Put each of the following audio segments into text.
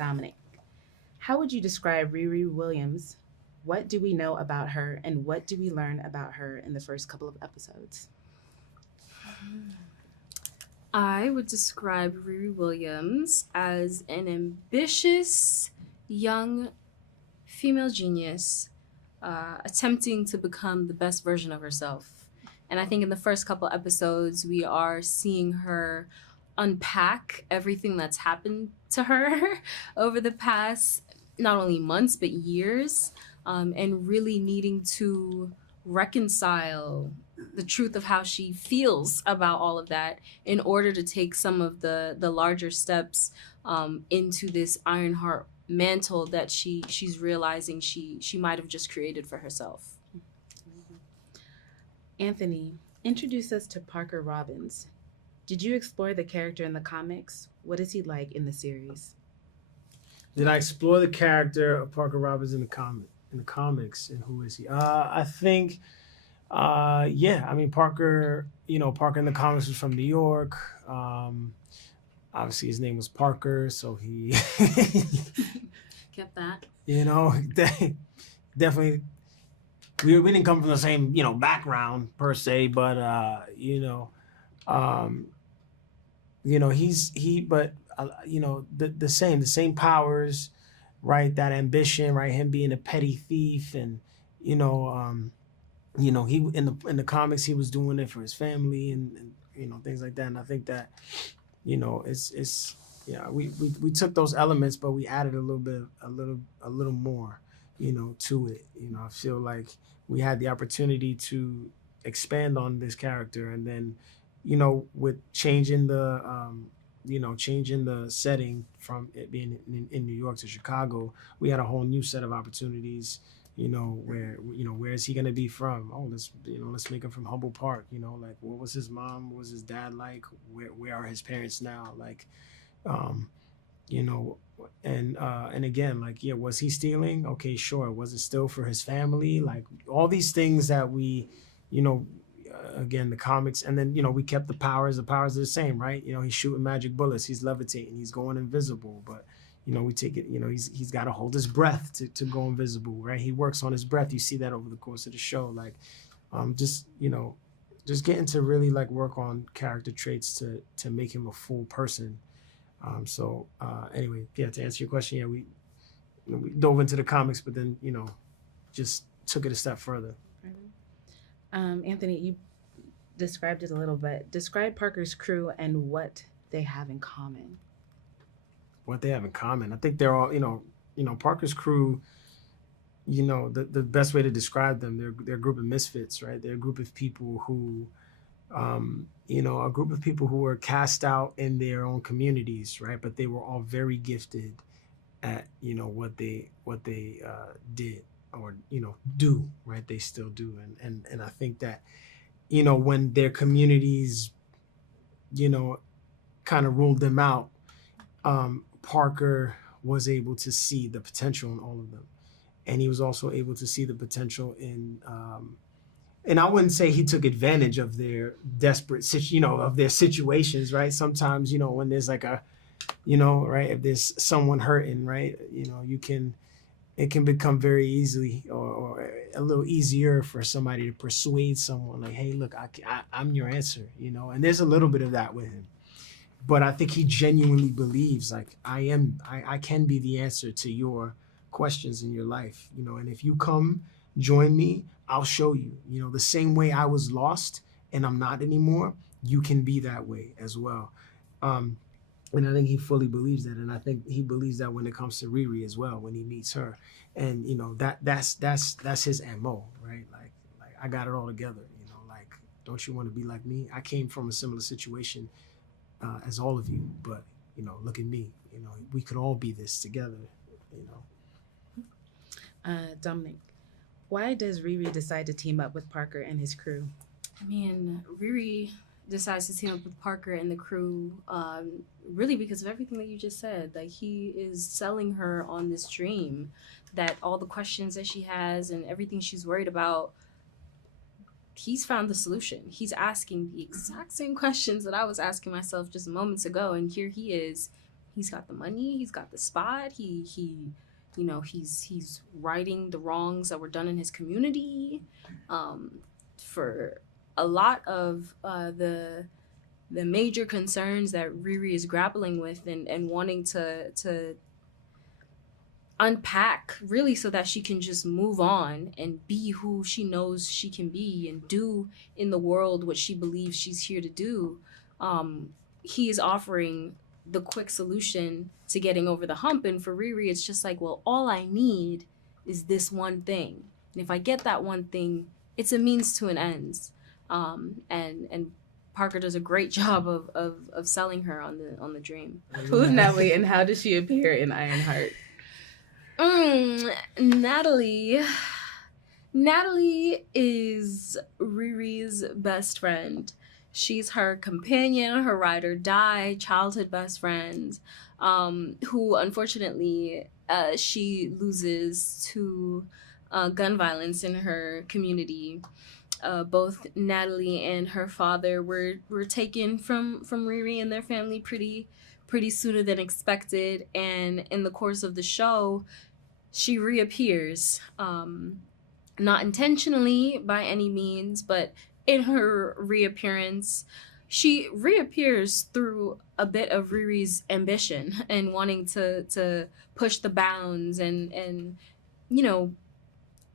Dominic. How would you describe Riri Williams? What do we know about her, and what do we learn about her in the first couple of episodes? I would describe Riri Williams as an ambitious young female genius attempting to become the best version of herself. And I think in the first couple episodes, we are seeing her unpack everything that's happened to her over the past not only months, but years, and really needing to reconcile the truth of how she feels about all of that in order to take some of the larger steps into this Ironheart mantle that she's realizing she might have just created for herself. Anthony, introduce us to Parker Robbins. Did you explore the character in the comics? What is he like in the series? Did I explore the character of Parker Robbins in the comics, and who is he? I think, yeah. I mean, Parker. Parker in the comics was from New York. Obviously, his name was Parker, so he Kept that. Definitely. We didn't come from the same background per se, but the same powers, right? That ambition, right? Him being a petty thief, and he in the comics he was doing it for his family, and things like that. And I think that it's we took those elements, but we added a little more to it. I feel like we had the opportunity to expand on this character, and then with changing the setting from it being in New York to Chicago, we had a whole new set of opportunities. Where is he gonna be from? Oh, let's make him from Humboldt Park. Like, what was his mom? What was his dad like? Where are his parents now? Like, and again, like, yeah, was he stealing? Okay, sure. Was it still for his family? Like, all these things that we, again, the comics, and then we kept the powers. The powers are the same, right? He's shooting magic bullets. He's levitating. He's going invisible, but. We take it, he's got to hold his breath to go invisible, right? He works on his breath. You see that over the course of the show. Like, just getting to really like work on character traits to make him a full person. Anyway, yeah, to answer your question, yeah, we dove into the comics, but then, just took it a step further. Anthony, you described it a little bit. Describe Parker's crew and what they have in common. What they have in common. I think they're all, Parker's crew, the best way to describe them, they're a group of misfits, right? They're a group of people who, a group of people who were cast out in their own communities, right? But they were all very gifted at, what they did or, do, right? They still do. And I think that, when their communities, kind of ruled them out, Parker was able to see the potential in all of them, and he was also able to see the potential in and I wouldn't say he took advantage of their desperate of their situations, right? Sometimes when there's like a right, if there's someone hurting, right, it can become very easily or a little easier for somebody to persuade someone like, hey, look, I'm your answer, and there's a little bit of that with him. But I think he genuinely believes like I can be the answer to your questions in your life, and if you come join me, I'll show you, the same way I was lost and I'm not anymore, you can be that way as well. And I think he fully believes that. And I think he believes that when it comes to Riri as well, when he meets her, and that's his MO, right? Like I got it all together, like, don't you want to be like me? I came from a similar situation as all of you, but look at me, we could all be this together. Dominic, why does Riri decide to team up with Parker and his crew? I mean, Riri decides to team up with Parker and the crew really because of everything that you just said. Like, he is selling her on this dream that all the questions that she has and everything she's worried about, he's found the solution. He's asking the exact same questions that I was asking myself just moments ago, and here he is he's got the money, he's got the spot, he you know, he's righting the wrongs that were done in his community. For a lot of the major concerns that Riri is grappling with and wanting to unpack, really, so that she can just move on and be who she knows she can be and do in the world what she believes she's here to do. He is offering the quick solution to getting over the hump, and for Riri it's just like, well, all I need is this one thing, and if I get that one thing, it's a means to an end. And Parker does a great job of selling her on the dream. Who's Natalie, and how does she appear in Ironheart? Natalie is Riri's best friend. She's her companion, her ride or die, childhood best friend, who unfortunately she loses to gun violence in her community. Both Natalie and her father were taken from Riri and their family pretty sooner than expected, and in the course of the show, she reappears, not intentionally by any means, but in her reappearance, she reappears through a bit of Riri's ambition and wanting to push the bounds and you know,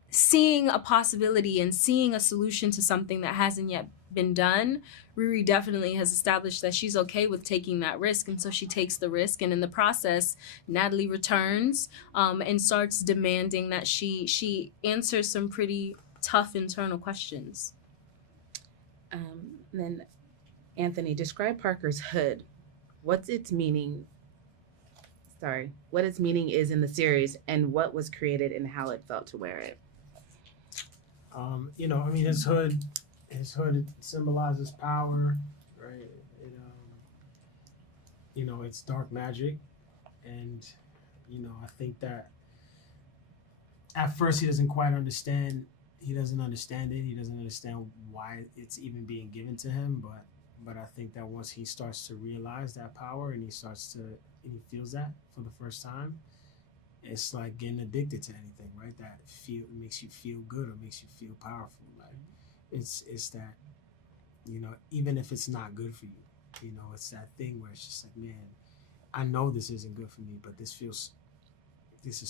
seeing a possibility and seeing a solution to something that hasn't yet been done. Riri definitely has established that she's okay with taking that risk, and so she takes the risk, and in the process, Natalie returns and starts demanding that she answers some pretty tough internal questions. Then, Anthony, describe Parker's hood. What's its meaning? Sorry, what its meaning is in the series, and what was created and how it felt to wear it. You know, I mean, his hood symbolizes power, right? You know, it's dark magic, and you know, I think that at first he doesn't quite understand. He doesn't understand it. He doesn't understand why it's even being given to him. But I think that once he starts to realize that power and he feels that for the first time, it's like getting addicted to anything, right? That makes you feel good or makes you feel powerful. Like it's that, you know, even if it's not good for you, you know, it's that thing where it's just like, man, I know this isn't good for me, but this is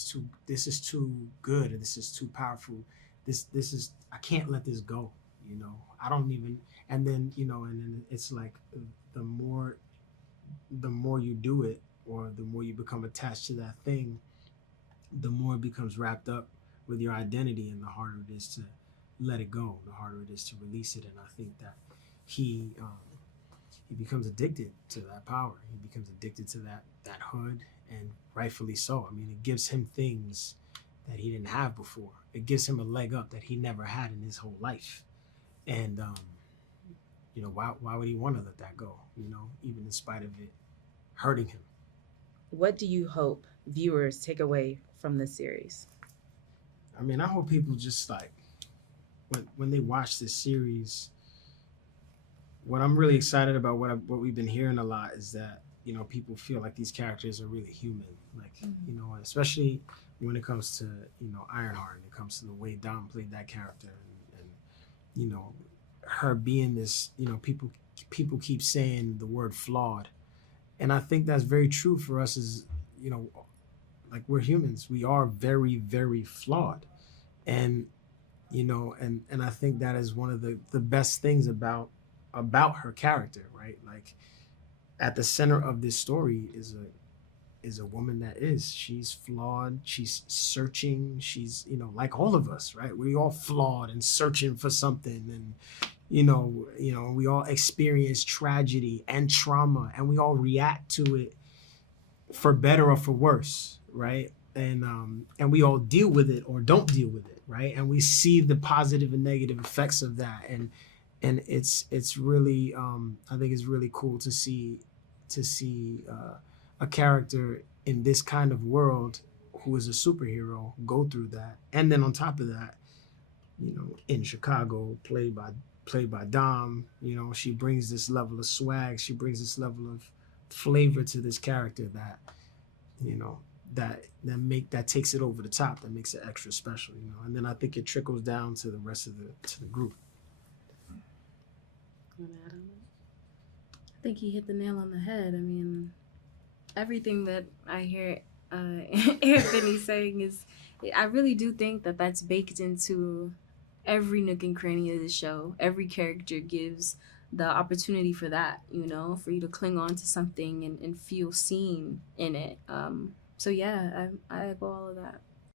too good, or this is too powerful. This is, I can't let this go, you know. I don't even, and then, you know, and then it's like the more you do it, or the more you become attached to that thing, the more it becomes wrapped up with your identity, and the harder it is to let it go, the harder it is to release it. And I think that he becomes addicted to that power. He becomes addicted to that hood, and rightfully so. I mean, it gives him things that he didn't have before. It gives him a leg up that he never had in his whole life. And you know, why would he want to let that go, you know, even in spite of it hurting him? What do you hope viewers take away from this series? I mean, I hope people just like, when they watch this series, what I'm really excited about, what we've been hearing a lot, is that, you know, people feel like these characters are really human. Like, you know, especially when it comes to, you know, Ironheart, and it comes to the way Dom played that character, and you know, her being this, you know, people keep saying the word flawed. And I think that's very true for us as, you know, like, we're humans. We are very, very flawed. And, you know, and I think that is one of the best things about her character, right? Like, at the center of this story is a woman she's flawed, she's searching, she's, you know, like all of us, right? We all flawed and searching for something, and you know, we all experience tragedy and trauma, and we all react to it for better or for worse, right? And we all deal with it or don't deal with it, right? And we see the positive and negative effects of that, and it's really I think it's really cool to see a character in this kind of world who is a superhero go through that. And then on top of that, you know, in Chicago, played by Dom, you know, she brings this level of swag, she brings this level flavor to this character that, you know, that takes it over the top, that makes it extra special, you know. And then I think it trickles down to the rest of the group. You wanna add on I think he hit the nail on the head. I mean, everything that I hear Anthony saying is, I really do think that that's baked into every nook and cranny of the show. Every character gives the opportunity for that, you know, for you to cling on to something and feel seen in it. So yeah, I echo all of that.